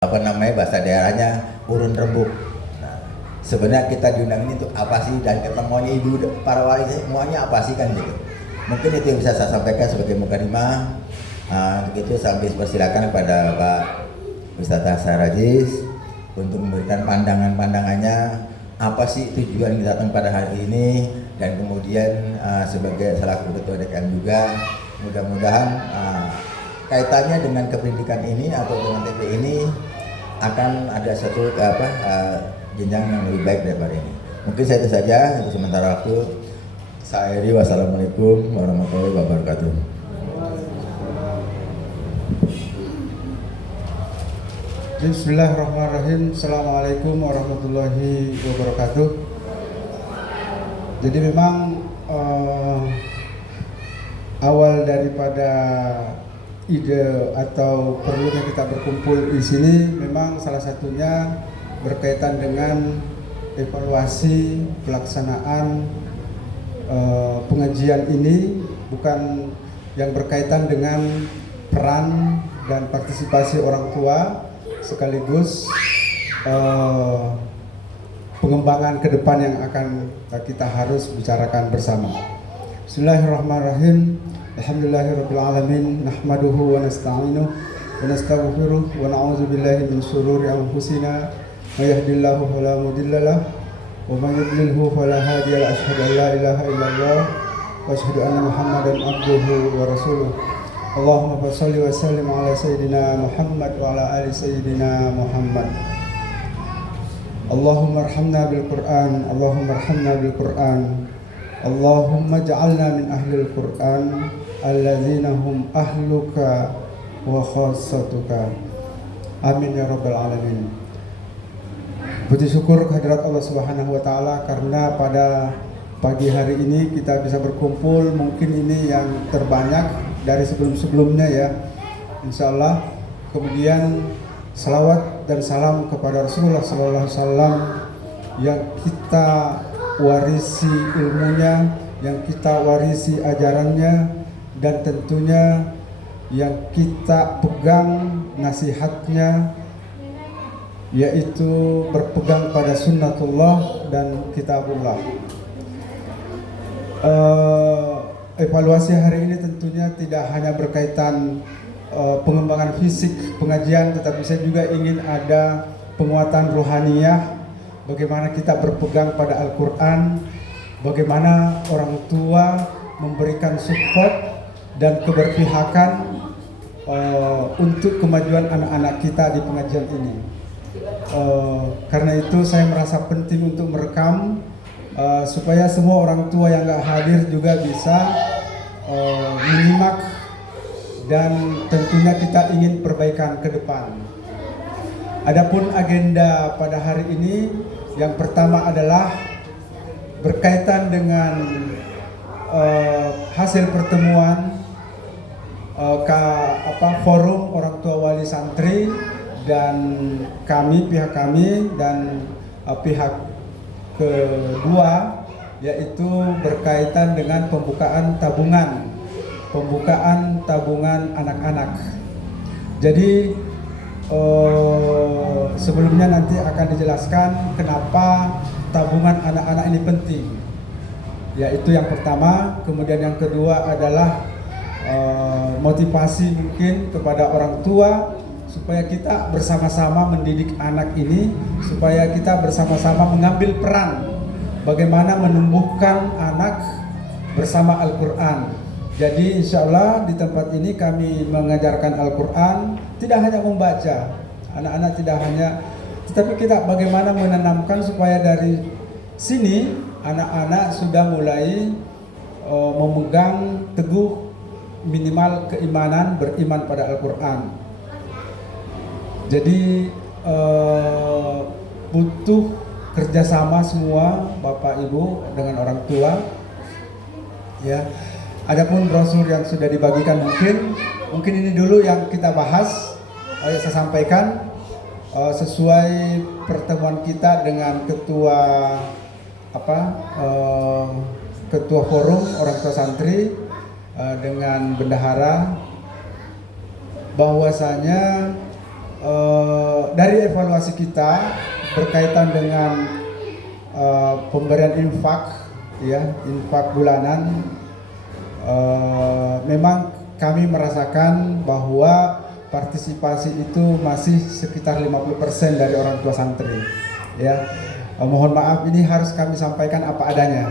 bahasa daerahnya urun rembuk. Nah, sebenarnya kita diundang ini untuk apa sih, dan ketemuannya ibu para wali semuanya apa sih kan gitu. Mungkin itu yang bisa saya sampaikan sebagai mukadimah. Untuk itu sambil persilakan kepada Pak Ustadz Hasan Rajis untuk memberikan pandangannya apa sih tujuan kita datang pada hari ini, dan kemudian sebagai selaku ketua DKM juga mudah-mudahan kaitannya dengan kependidikan ini atau dengan TP ini akan ada satu jenjang yang lebih baik daripada ini. Mungkin saya itu saja untuk sementara waktu. Saya akhiri, wassalamualaikum warahmatullahi wabarakatuh. Bismillahirrahmanirrahim. Assalamualaikum warahmatullahi wabarakatuh. Jadi memang awal daripada ide atau perlunya kita berkumpul di sini memang salah satunya berkaitan dengan evaluasi pelaksanaan pengajian ini, bukan yang berkaitan dengan peran dan partisipasi orang tua, sekaligus pengembangan ke depan yang akan kita harus bicarakan bersama. Bismillahirrahmanirrahim. Alhamdulillahirabbil alamin, nahmaduhu wa nasta'inuhu wa nastaghfiruh wa na'udzu billahi min shururi anfusina, may yahdihillahu fala mudilla lahu wa may yudlilhu fala hadiya lahu. Asyhadu an la ilaha illallah wa asyhadu anna Muhammadan abduhu wa rasuluh. Allahumma shalli wa sallim ala sayyidina Muhammad wa ala ali sayyidina Muhammad. Allahumma arhamna bil Qur'an, Allahumma arhamna bil Qur'an. Allahumma ja'alna min ahlil Qur'an alladzina hum ahluka wa khassatuka. Amin ya rabbal alamin. Puji syukur kehadirat Allah Subhanahu wa taala karena pada pagi hari ini kita bisa berkumpul, mungkin ini yang terbanyak dari sebelum-sebelumnya ya, insya Allah. Kemudian salawat dan salam kepada Rasulullah Sallallahu Alaihi Wasallam yang kita warisi ilmunya, yang kita warisi ajarannya, dan tentunya yang kita pegang nasihatnya, yaitu berpegang pada sunnatullah dan kitabullah. Evaluasi hari ini tentunya tidak hanya berkaitan pengembangan fisik pengajian, tetapi saya juga ingin ada penguatan rohaniyah. Bagaimana kita berpegang pada Al-Quran, bagaimana orang tua memberikan support dan keberpihakan untuk kemajuan anak-anak kita di pengajian ini. Karena itu saya merasa penting untuk merekam supaya semua orang tua yang gak hadir juga bisa menyimak, dan tentunya kita ingin perbaikan ke depan. Adapun agenda pada hari ini, yang pertama adalah berkaitan dengan hasil pertemuan forum orang tua wali santri dan pihak kami dan pihak kedua, yaitu berkaitan dengan pembukaan tabungan anak-anak. Jadi sebelumnya nanti akan dijelaskan kenapa tabungan anak-anak ini penting, yaitu yang pertama. Kemudian yang kedua adalah motivasi mungkin kepada orang tua supaya kita bersama-sama mendidik anak ini, supaya kita bersama-sama mengambil peran bagaimana menumbuhkan anak bersama Al-Quran. Jadi insya Allah di tempat ini kami mengajarkan Al-Quran, tidak hanya membaca, anak-anak tidak hanya, tetapi kita bagaimana menanamkan supaya dari sini anak-anak sudah mulai memegang teguh minimal keimanan, beriman pada Al-Quran. Jadi butuh kerjasama semua Bapak Ibu dengan orang tua ya. Adapun brosur yang sudah dibagikan mungkin ini dulu yang kita bahas. Saya sampaikan sesuai pertemuan kita dengan ketua forum orang tua santri dengan bendahara, bahwasanya dari evaluasi kita berkaitan dengan pemberian infak, ya, infak bulanan, memang kami merasakan bahwa partisipasi itu masih sekitar 50% dari orang tua santri, ya. Mohon maaf, ini harus kami sampaikan apa adanya.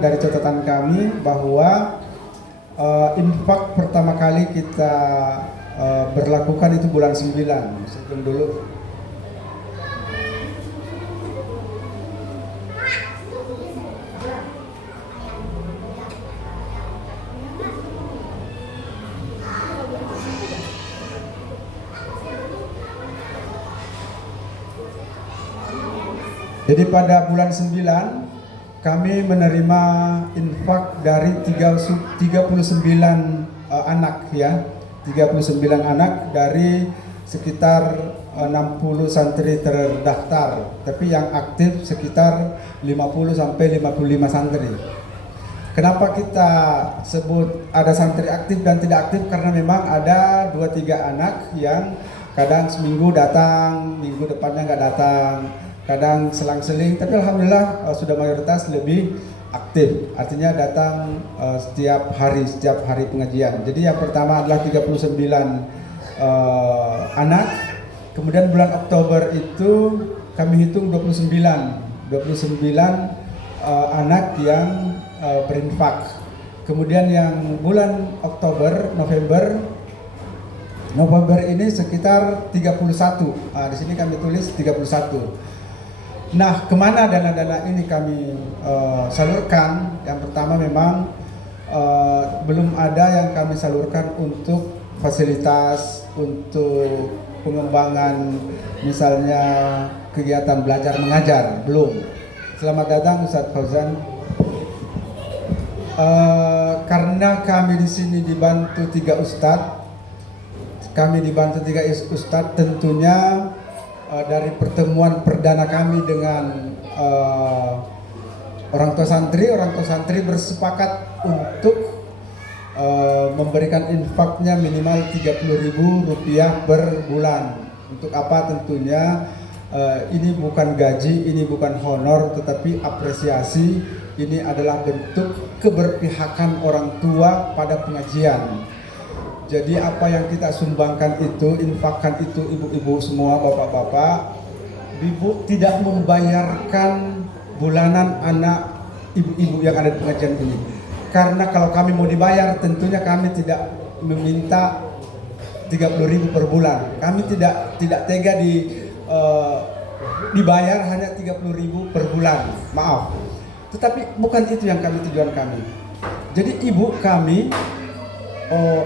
Dari catatan kami bahwa infak pertama kali kita berlakukan itu bulan 9. Sebelum dulu. Jadi pada bulan 9 kami menerima infak dari 39 anak, ya. 39 anak dari sekitar 60 santri terdaftar, tapi yang aktif sekitar 50 sampai 55 santri. Kenapa kita sebut ada santri aktif dan tidak aktif? Karena memang ada 2-3 anak yang kadang seminggu datang, minggu depannya nggak datang, kadang selang-seling, tapi alhamdulillah sudah mayoritas lebih aktif, artinya datang setiap hari pengajian. Jadi yang pertama adalah 39 anak, kemudian bulan Oktober itu kami hitung 29 anak yang berinfak. Kemudian yang bulan November ini sekitar 31. Di sini kami tulis 31. Nah, kemana dana-dana ini kami salurkan? Yang pertama memang belum ada yang kami salurkan untuk fasilitas, untuk pengembangan misalnya kegiatan belajar mengajar, belum. Selamat datang Ustadz Fauzan. Karena kami di sini dibantu 3 ustadz, tentunya dari pertemuan perdana kami dengan orang tua santri bersepakat untuk memberikan infaknya minimal Rp30.000 per bulan. Untuk apa? Tentunya ini bukan gaji, ini bukan honor, tetapi apresiasi. Ini adalah bentuk keberpihakan orang tua pada pengajian. Jadi apa yang kita sumbangkan itu, infakkan itu, ibu-ibu semua, bapak-bapak, ibu tidak membayarkan bulanan anak ibu-ibu yang ada di pengajian ini. Karena kalau kami mau dibayar, tentunya kami tidak meminta 30.000 per bulan. Kami tidak tega dibayar hanya 30.000 per bulan. Maaf. Tetapi bukan itu yang tujuan kami. Jadi ibu kami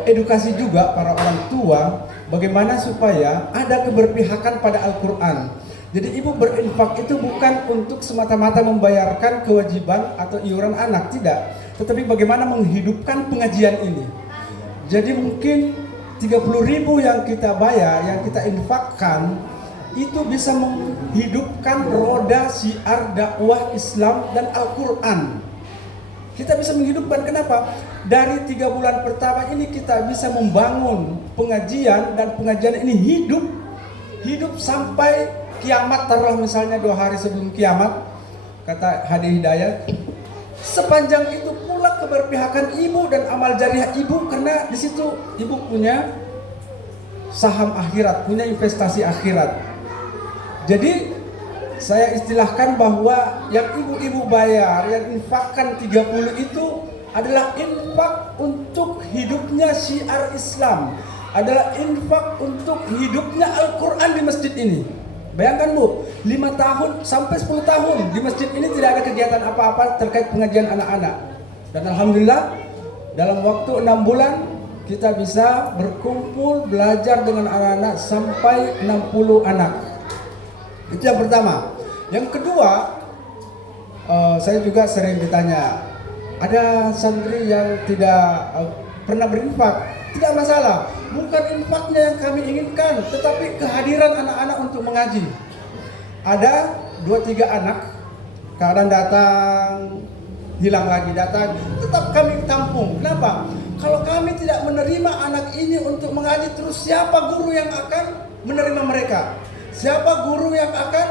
edukasi juga para orang tua bagaimana supaya ada keberpihakan pada Al-Quran. Jadi ibu berinfak itu bukan untuk semata-mata membayarkan kewajiban atau iuran anak, tidak. Tetapi bagaimana menghidupkan pengajian ini. Jadi mungkin 30.000 yang kita bayar, yang kita infakkan, itu bisa menghidupkan roda syiar dakwah Islam dan Al-Quran. Kita bisa menghidupkan, kenapa? Dari 3 bulan pertama ini kita bisa membangun pengajian, dan pengajian ini hidup sampai kiamat. Taruhlah misalnya 2 hari sebelum kiamat, kata Hadi Hidayat, sepanjang itu pula keberpihakan ibu dan amal jariah ibu, karena di situ ibu punya saham akhirat, punya investasi akhirat. Jadi saya istilahkan bahwa yang ibu-ibu bayar, yang infakkan 30 itu adalah infak untuk hidupnya syiar Islam, adalah infak untuk hidupnya Al-Quran di masjid ini. Bayangkan Bu, 5 tahun sampai 10 tahun di masjid ini tidak ada kegiatan apa-apa terkait pengajian anak-anak. Dan alhamdulillah dalam waktu 6 bulan kita bisa berkumpul belajar dengan anak-anak sampai 60 anak. Itu yang pertama. Yang kedua, saya juga sering ditanya, ada santri yang tidak pernah berinfak. Tidak masalah, bukan infaknya yang kami inginkan, tetapi kehadiran anak-anak untuk mengaji. Ada 2-3 anak, kadang datang, hilang lagi datang, tetap kami tampung. Kenapa? Kalau kami tidak menerima anak ini untuk mengaji, terus siapa guru yang akan menerima mereka? Siapa guru yang akan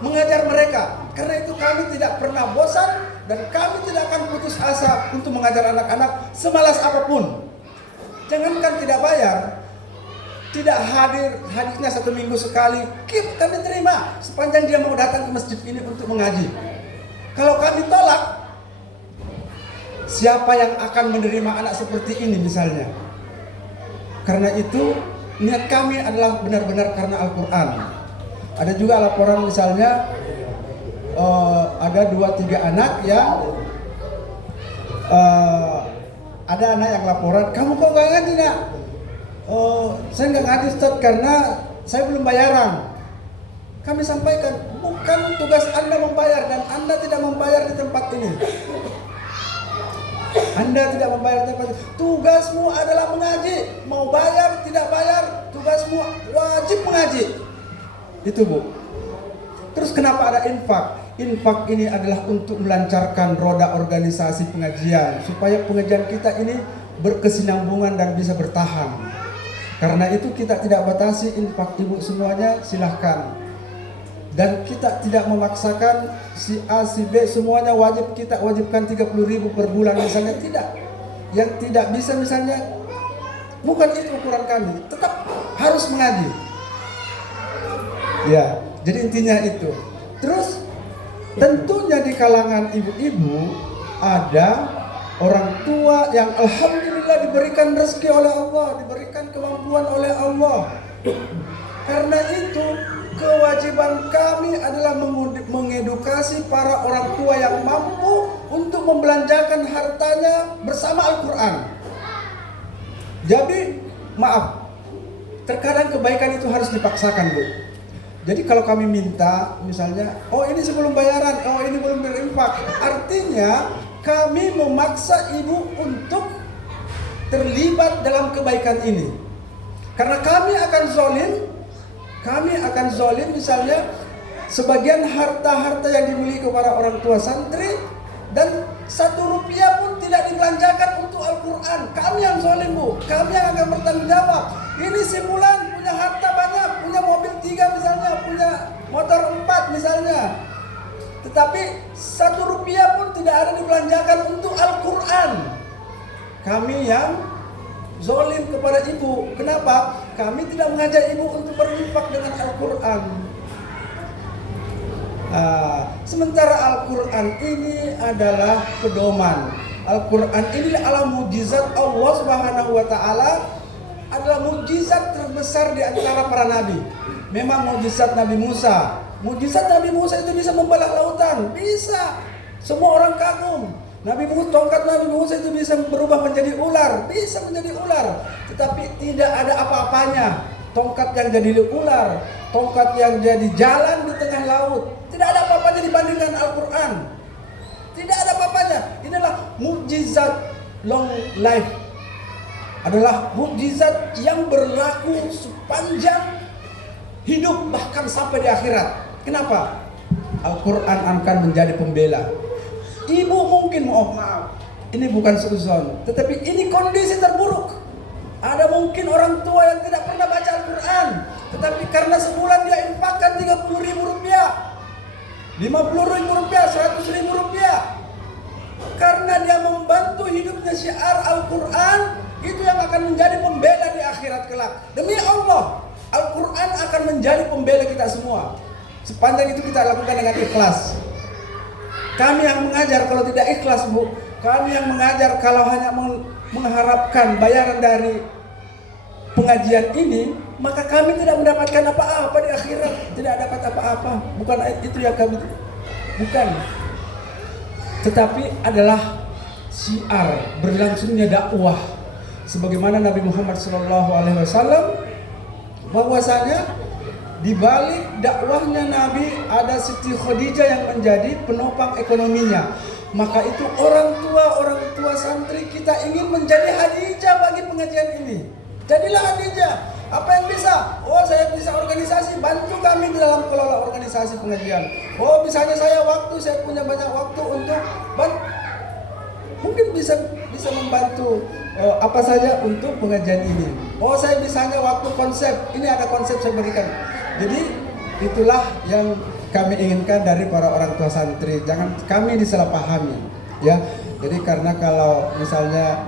mengajar mereka? Karena itu kami tidak pernah bosan dan kami tidak akan putus asa untuk mengajar anak-anak semalas apapun. Jangankan tidak bayar, tidak hadirnya 1 minggu sekali, kami terima sepanjang dia mau datang ke masjid ini untuk mengaji. Kalau kami tolak, siapa yang akan menerima anak seperti ini misalnya? Karena itu niat kami adalah benar-benar karena Al-Quran. Ada juga laporan misalnya ada 2-3 anak yang ada anak yang laporan, kamu kok gak ngaji nak? Saya nggak ngaji Ustaz karena saya belum bayaran. Kami sampaikan, bukan tugas Anda membayar dan Anda tidak membayar di tempat ini. Anda tidak membayar di tempat ini. Tugasmu adalah mengaji. Mau bayar, tidak bayar, tugasmu wajib mengaji. Itu Bu. Terus kenapa ada infak? Infak ini adalah untuk melancarkan roda organisasi pengajian supaya pengajian kita ini berkesinambungan dan bisa bertahan. Karena itu kita tidak batasi infak ibu semuanya, silahkan. Dan kita tidak memaksakan si A, si B semuanya wajib kita wajibkan 30.000 per bulan misalnya, tidak. Yang tidak bisa misalnya, bukan itu ukuran kami, tetap harus mengaji. Ya, jadi intinya itu. Terus tentunya di kalangan ibu-ibu ada orang tua yang alhamdulillah diberikan rezeki oleh Allah, diberikan kemampuan oleh Allah. Karena itu kewajiban kami adalah mengedukasi para orang tua yang mampu untuk membelanjakan hartanya bersama Al-Quran. Jadi maaf, terkadang kebaikan itu harus dipaksakan Bu. Jadi kalau kami minta misalnya, oh ini sebelum bayaran, oh ini belum berinfak, artinya kami memaksa ibu untuk terlibat dalam kebaikan ini. Karena kami akan zolim misalnya sebagian harta-harta yang dimiliki para orang tua santri dan 1 rupiah pun tidak dibelanjakan untuk Al-Quran. Kami yang zolim Bu, kami yang akan bertanggung jawab. Ini si Fulan punya harta banyak, punya mobil 3 misalnya, punya motor 4 misalnya, tetapi 1 rupiah pun tidak ada dibelanjakan untuk Al-Quran. Kami yang zolim kepada ibu. Kenapa? Kami tidak mengajak ibu untuk berinfak dengan Al-Quran. Sementara Al-Quran ini adalah pedoman. Al-Quran ini adalah mukjizat Allah Subhanahu wa Ta'ala, adalah mukjizat terbesar di antara para nabi. Memang mukjizat Nabi Musa. Mukjizat Nabi Musa itu bisa membelah lautan, bisa. Semua orang kagum. Tongkat Nabi Musa itu bisa berubah menjadi ular, bisa menjadi ular. Tetapi tidak ada apa-apanya. Tongkat yang jadi ular, tongkat yang jadi jalan di tengah laut, tidak ada apa-apanya dibandingkan Al-Quran. Tidak ada apa-apanya. Inilah mukjizat long life. Adalah mukjizat yang berlaku sepanjang hidup bahkan sampai di akhirat. Kenapa? Al-Quran akan menjadi pembela. Ibu mungkin maaf, ini bukan seuzon, tetapi ini kondisi terburuk. Ada mungkin orang tua yang tidak pernah baca Al-Quran, tetapi karena sebulan dia infakkan 30.000 rupiah, 50.000 rupiah, 100.000 rupiah, karena dia membantu hidupnya syiar Al-Quran, itu yang akan menjadi pembela di akhirat kelak. Demi Allah, Al-Quran akan menjadi pembela kita semua. Sepanjang itu kita lakukan dengan ikhlas. Kami yang mengajar kalau tidak ikhlas Bu, kami yang mengajar kalau hanya mengharapkan bayaran dari pengajian ini, maka kami tidak mendapatkan apa-apa di akhirat, tidak dapat apa-apa. Bukan itu yang kami, bukan. Tetapi adalah syiar berlangsungnya dakwah. Sebagaimana Nabi Muhammad SAW, bahwasanya di balik dakwahnya Nabi ada Siti Khadijah yang menjadi penopang ekonominya. Maka itu orang tua santri kita ingin menjadi Khadijah bagi pengajian ini. Jadilah Khadijah. Apa yang bisa? Oh, saya bisa organisasi, bantu kami di dalam kelola organisasi pengajian. Oh, misalnya saya punya banyak waktu untuk mungkin bisa membantu apa saja untuk pengajian ini. Oh, saya misalnya waktu konsep, ini ada konsep saya berikan. Jadi itulah yang kami inginkan dari para orang tua santri. Jangan kami disalahpahami, ya. Jadi karena kalau misalnya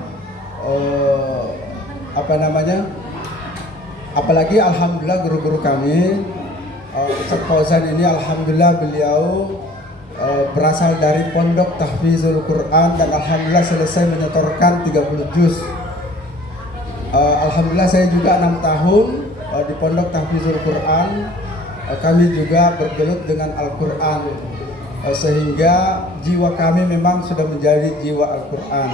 apalagi alhamdulillah guru-guru kami, Ustaz Fauzan ini alhamdulillah beliau berasal dari pondok tahfizul Quran dan alhamdulillah selesai menyetorkan 30 juz. Alhamdulillah saya juga 6 tahun di pondok tahfizul Quran. Kami juga bergelut dengan Al-Quran, sehingga jiwa kami memang sudah menjadi jiwa Al-Quran.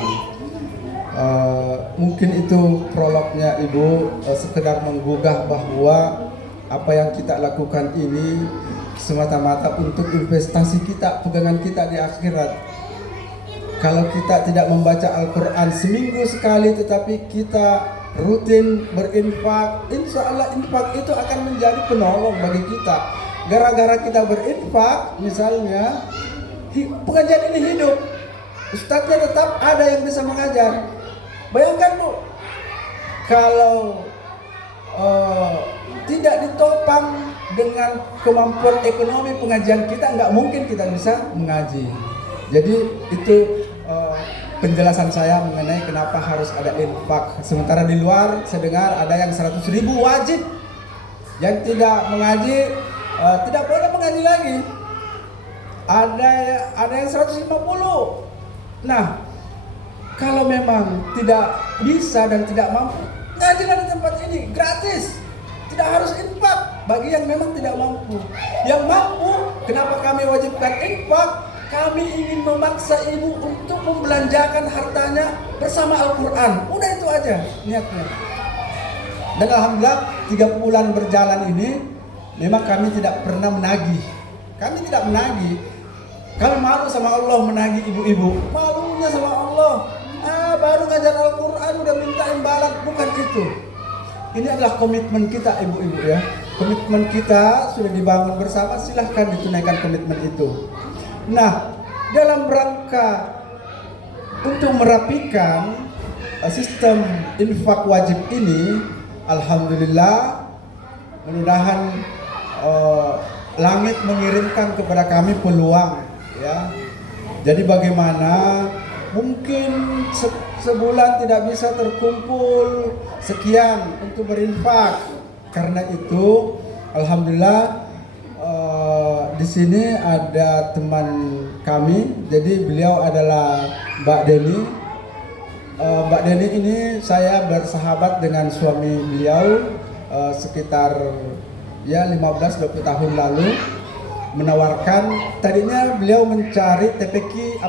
Mungkin itu prolognya Ibu, sekedar menggugah bahwa apa yang kita lakukan ini semata-mata untuk investasi kita, pegangan kita di akhirat. Kalau kita tidak membaca Al-Quran seminggu sekali tetapi kita rutin berinfak, insya Allah infak itu akan menjadi penolong bagi kita. Gara-gara kita berinfak, misalnya pengajian ini hidup, ustadznya tetap ada yang bisa mengajar. Bayangkan Bu, kalau tidak ditopang dengan kemampuan ekonomi pengajian kita, nggak mungkin kita bisa mengaji. Jadi itu penjelasan saya mengenai kenapa harus ada infak. Sementara di luar saya dengar ada yang 100.000 wajib, yang tidak mengaji tidak boleh mengaji lagi. Ada yang 150. Nah, kalau memang tidak bisa dan tidak mampu, ngajilah di tempat ini gratis, tidak harus infak bagi yang memang tidak mampu. Yang mampu, kenapa kami wajibkan infak? Kami ingin memaksa ibu untuk membelanjakan hartanya bersama Al-Quran. Udah itu aja niatnya. Dan alhamdulillah 3 bulan berjalan ini memang kami tidak pernah menagih. Kami tidak menagih. Kami malu sama Allah menagih ibu-ibu. Malunya sama Allah. Baru ngajar Al-Quran udah minta imbalan. Bukan itu. Ini adalah komitmen kita ibu-ibu ya. Komitmen kita sudah dibangun bersama, silahkan ditunaikan komitmen itu. Nah, dalam rangka untuk merapikan sistem infak wajib ini, alhamdulillah, mudah-mudahan langit mengirimkan kepada kami peluang, ya. Jadi bagaimana mungkin sebulan tidak bisa terkumpul sekian untuk berinfak. Karena itu, alhamdulillah. Di sini ada teman kami, jadi beliau adalah Mbak Deni. Mbak Deni ini saya bersahabat dengan suami beliau sekitar ya 15-20 tahun lalu, menawarkan, tadinya beliau mencari TPQ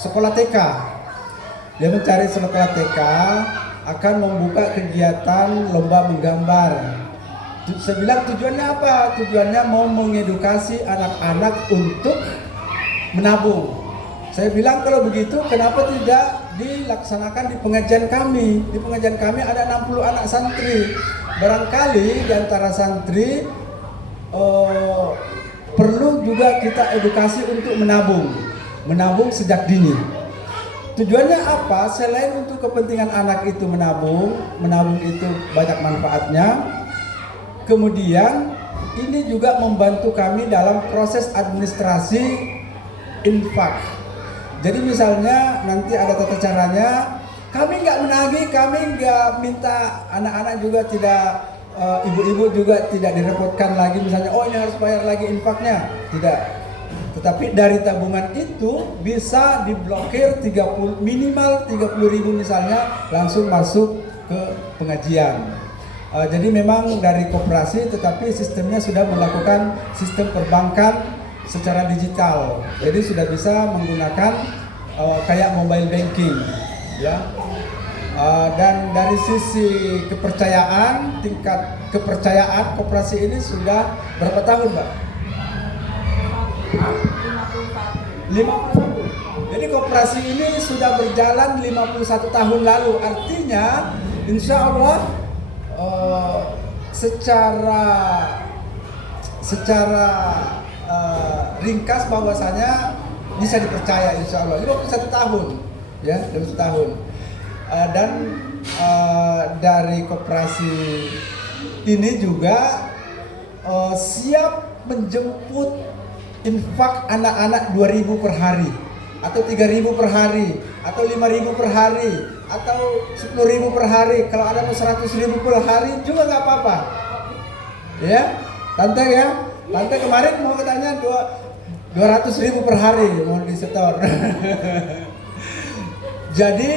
sekolah TK. Dia mencari sekolah TK akan membuka kegiatan lomba menggambar. Saya bilang tujuannya apa? Tujuannya mau mengedukasi anak-anak untuk menabung. Saya bilang kalau begitu kenapa tidak dilaksanakan di pengajian kami? Di pengajian kami ada 60 anak santri. Barangkali di antara santri perlu juga kita edukasi untuk menabung. Menabung sejak dini. Tujuannya apa? Selain untuk kepentingan anak itu menabung itu banyak manfaatnya. Kemudian ini juga membantu kami dalam proses administrasi infak. Jadi misalnya nanti ada tata caranya, kami nggak menagih, kami nggak minta anak-anak juga tidak, ibu-ibu juga tidak direpotkan lagi misalnya, oh ini harus bayar lagi infaknya, tidak. Tetapi dari tabungan itu bisa diblokir minimal 30.000 misalnya langsung masuk ke pengajian. Jadi memang dari koperasi, tetapi sistemnya sudah melakukan sistem perbankan secara digital. Jadi sudah bisa menggunakan kayak mobile banking, ya. Dan dari sisi kepercayaan, tingkat kepercayaan koperasi ini sudah berapa tahun, Mbak? 51. Jadi koperasi ini sudah berjalan 51 tahun lalu. Artinya, insya Allah secara ringkas bahwasanya bisa dipercaya insya Allah 51 tahun. ya dalam setahun. Dan dari koperasi ini juga siap menjemput infak anak-anak 2.000 per hari atau 3.000 per hari atau 5.000 per hari atau 10.000 per hari. Kalau ada mau 100.000 per hari juga nggak apa-apa. Ya, Tante ya. Tante kemarin mau katanya 200.000 per hari mau disetor. Jadi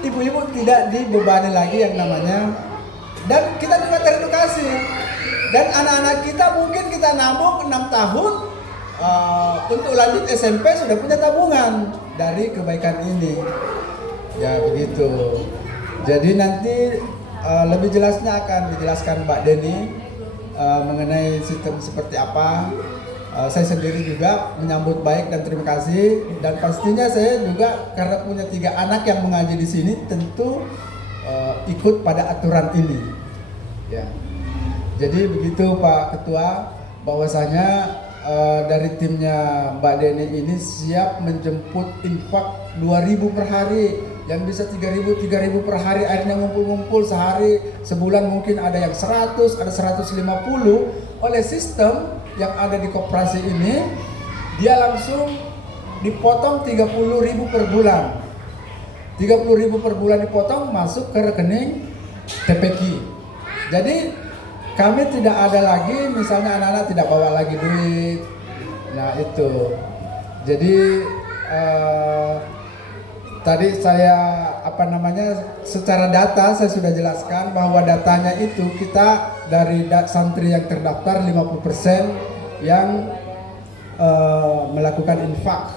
ibu-ibu tidak dibebani lagi yang namanya, dan kita juga teredukasi. Dan anak-anak kita mungkin kita nabung 6 tahun untuk lanjut SMP sudah punya tabungan dari kebaikan ini. Ya begitu. Jadi nanti lebih jelasnya akan dijelaskan Mbak Deni mengenai sistem seperti apa. Saya sendiri juga menyambut baik dan terima kasih, dan pastinya saya juga karena punya 3 anak yang mengaji di sini tentu ikut pada aturan ini. Ya. Jadi begitu Pak Ketua, bahwasanya dari timnya Mbak Deni ini siap menjemput infak 2.000 per hari, yang bisa 3.000 per hari, akhirnya ngumpul-ngumpul sehari, sebulan mungkin ada yang 100, ada 150. Oleh sistem yang ada di koperasi ini, dia langsung dipotong 30.000 per bulan. 30.000 per bulan dipotong masuk ke rekening TPQ. Jadi kami tidak ada lagi misalnya anak-anak tidak bawa lagi duit. Nah itu. Jadi tadi saya secara data saya sudah jelaskan bahwa datanya itu kita dari santri yang terdaftar 50% yang melakukan infak.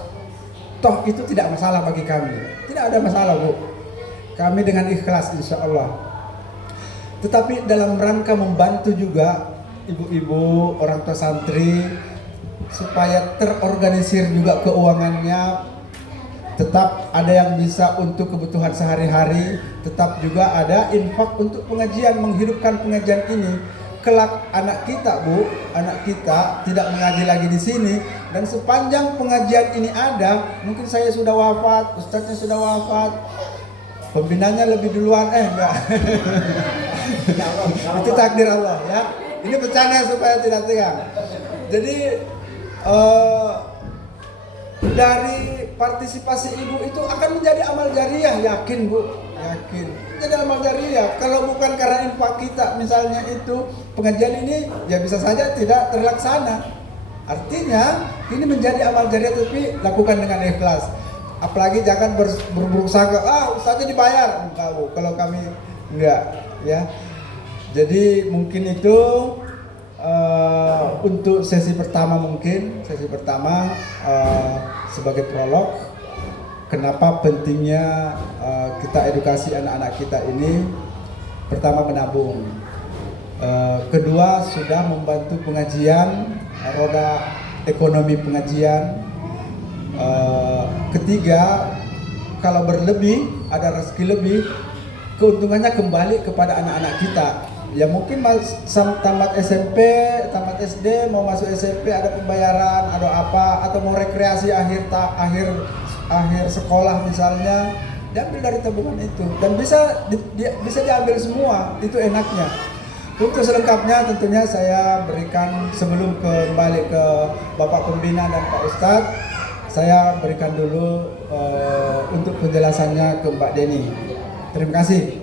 Toh itu tidak masalah bagi kami. Tidak ada masalah, Bu. Kami dengan ikhlas insya Allah. Tetapi dalam rangka membantu juga ibu-ibu, orang tua santri supaya terorganisir juga keuangannya, tetap ada yang bisa untuk kebutuhan sehari-hari, tetap juga ada infak untuk pengajian, menghidupkan pengajian ini. Kelak anak kita, Bu, anak kita tidak mengaji lagi di sini, dan sepanjang pengajian ini ada, mungkin saya sudah wafat, ustadznya sudah wafat, pembinanya lebih duluan, enggak. Itu takdir Allah ya. Ini bercanda supaya tidak tegang. Jadi dari partisipasi ibu itu akan menjadi amal jariah, yakin Bu, yakin. Jadi amal jariah. Kalau bukan karena infak kita, misalnya itu pengajian ini ya bisa saja tidak terlaksana. Artinya ini menjadi amal jariah, tapi lakukan dengan ikhlas. Apalagi jangan berburuk sangka, ustaznya dibayar. Enggak Bu, kalau kami enggak ya. Jadi mungkin itu untuk sesi pertama sebagai prolog, kenapa pentingnya kita edukasi anak-anak kita ini. Pertama menabung, kedua sudah membantu pengajian, roda ekonomi pengajian, ketiga kalau berlebih, ada rezeki lebih, keuntungannya kembali kepada anak-anak kita. Ya mungkin tamat SMP, tamat SD, mau masuk SMP ada pembayaran, ada apa, atau mau rekreasi akhir sekolah misalnya, diambil dari tabungan itu dan bisa diambil semua, itu enaknya. Untuk selengkapnya tentunya saya berikan, sebelum kembali ke Bapak Pembina dan Pak Ustadz, saya berikan dulu untuk penjelasannya ke Mbak Deni. Terima kasih.